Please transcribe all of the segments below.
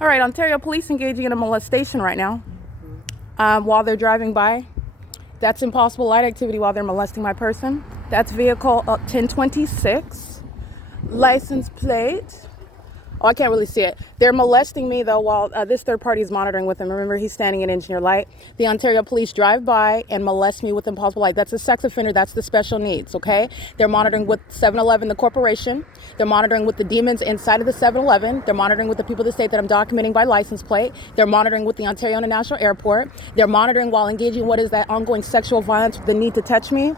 All right, Ontario police engaging in a molestation right now while they're driving by. That's impossible light activity while they're molesting my person. That's vehicle 1026, license plate. Oh, I can't really see it. They're molesting me, though, while this third party is monitoring with them. Remember, he's standing in engineer light. The Ontario police drive by and molest me with impossible light. That's a sex offender. That's the special needs, okay? They're monitoring with 7-Eleven, the corporation. They're monitoring with the demons inside of the 7-Eleven. They're monitoring with the people of the state that I'm documenting by license plate. They're monitoring with the Ontario International Airport. They're monitoring while engaging what is that ongoing sexual violence, the need to touch me.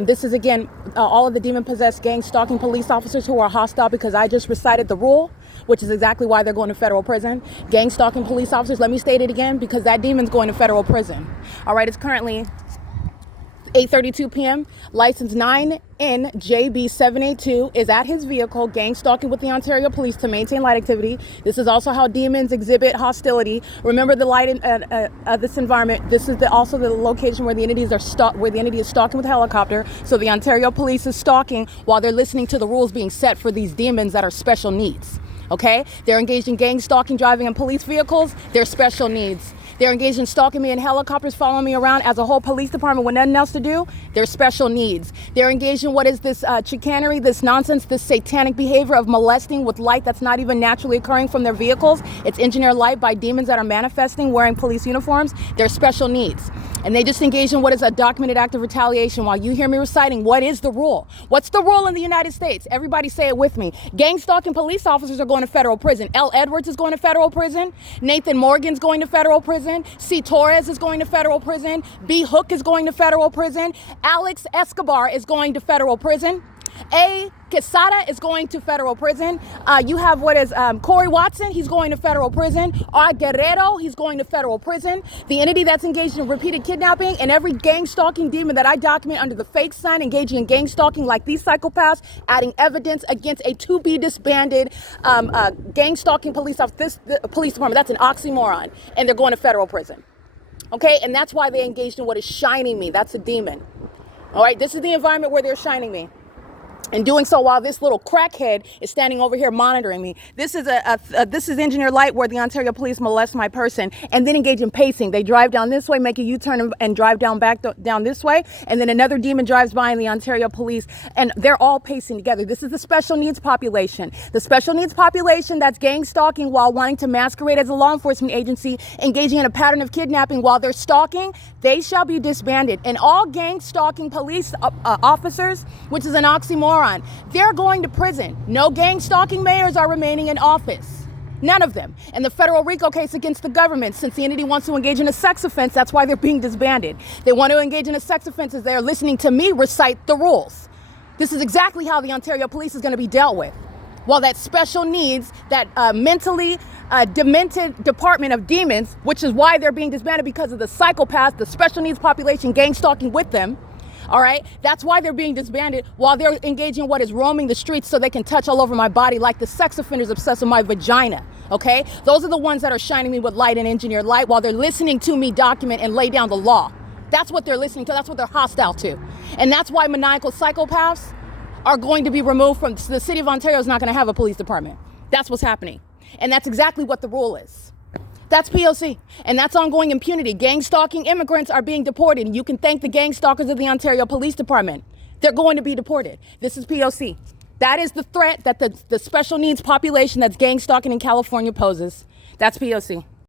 This is, again, all of the demon-possessed gang stalking police officers who are hostile because I just recited the rule, which is exactly why they're going to federal prison. Gang stalking police officers, let me state it again, because that demon's going to federal prison. All right, it's currently 8:32 p.m. License 9NJB782 is at his vehicle, gang stalking with the Ontario police to maintain light activity. This is also how demons exhibit hostility. Remember the light in this environment. This is also the location where the entities are where the entity is stalking with a helicopter. So the Ontario police is stalking while they're listening to the rules being set for these demons that are special needs. Okay, they're engaged in gang stalking, driving in police vehicles. They're special needs. They're engaged in stalking me in helicopters, following me around as a whole police department with nothing else to do. They're special needs. They're engaged in what is this chicanery, this nonsense, this satanic behavior of molesting with light that's not even naturally occurring from their vehicles. It's engineered light by demons that are manifesting wearing police uniforms. They're special needs. And they just engage in what is a documented act of retaliation while you hear me reciting what is the rule. What's the rule in the United States? Everybody say it with me. Gang stalking police officers are going to federal prison. L. Edwards is going to federal prison. Nathan Morgan's going to federal prison. C. Torres is going to federal prison. B. Hook is going to federal prison. Alex Escobar is going to federal prison. A. Quesada is going to federal prison. You have what is Corey Watson, he's going to federal prison. R. Guerrero, he's going to federal prison. The entity that's engaged in repeated kidnapping and every gang stalking demon that I document under the fake sign engaging in gang stalking like these psychopaths, adding evidence against a to be disbanded gang stalking police officer, this police department, that's an oxymoron, and they're going to federal prison. Okay, and that's why they engaged in what is shining me. That's a demon. All right, this is the environment where they're shining me. And doing so while this little crackhead is standing over here monitoring me. This is this is engineer light where the Ontario police molest my person and then engage in pacing. They drive down this way, make a U-turn and drive down down this way. And then another demon drives by in the Ontario police and they're all pacing together. This is the special needs population. The special needs population that's gang stalking while wanting to masquerade as a law enforcement agency, engaging in a pattern of kidnapping while they're stalking, they shall be disbanded. And all gang stalking police officers, which is an oxymoron, they're going to prison. No gang stalking mayors are remaining in office. None of them. And the federal RICO case against the government, since the entity wants to engage in a sex offense, that's why they're being disbanded. They want to engage in a sex offense as they're listening to me recite the rules. This is exactly how the Ontario police is going to be dealt with. While that special needs, that mentally demented department of demons, which is why they're being disbanded because of the psychopaths, the special needs population gang stalking with them. All right, that's why they're being disbanded while they're engaging in what is roaming the streets so they can touch all over my body like the sex offenders obsessed with my vagina. Okay, those are the ones that are shining me with light and engineered light while they're listening to me document and lay down the law. That's what they're listening to. That's what they're hostile to. And that's why maniacal psychopaths are going to be removed from the city of Ontario is not going to have a police department. That's what's happening. And that's exactly what the rule is. That's P.O.C. And that's ongoing impunity. Gang stalking immigrants are being deported. And you can thank the gang stalkers of the Ontario Police Department. They're going to be deported. This is P.O.C. That is the threat that the special needs population that's gang stalking in California poses. That's P.O.C.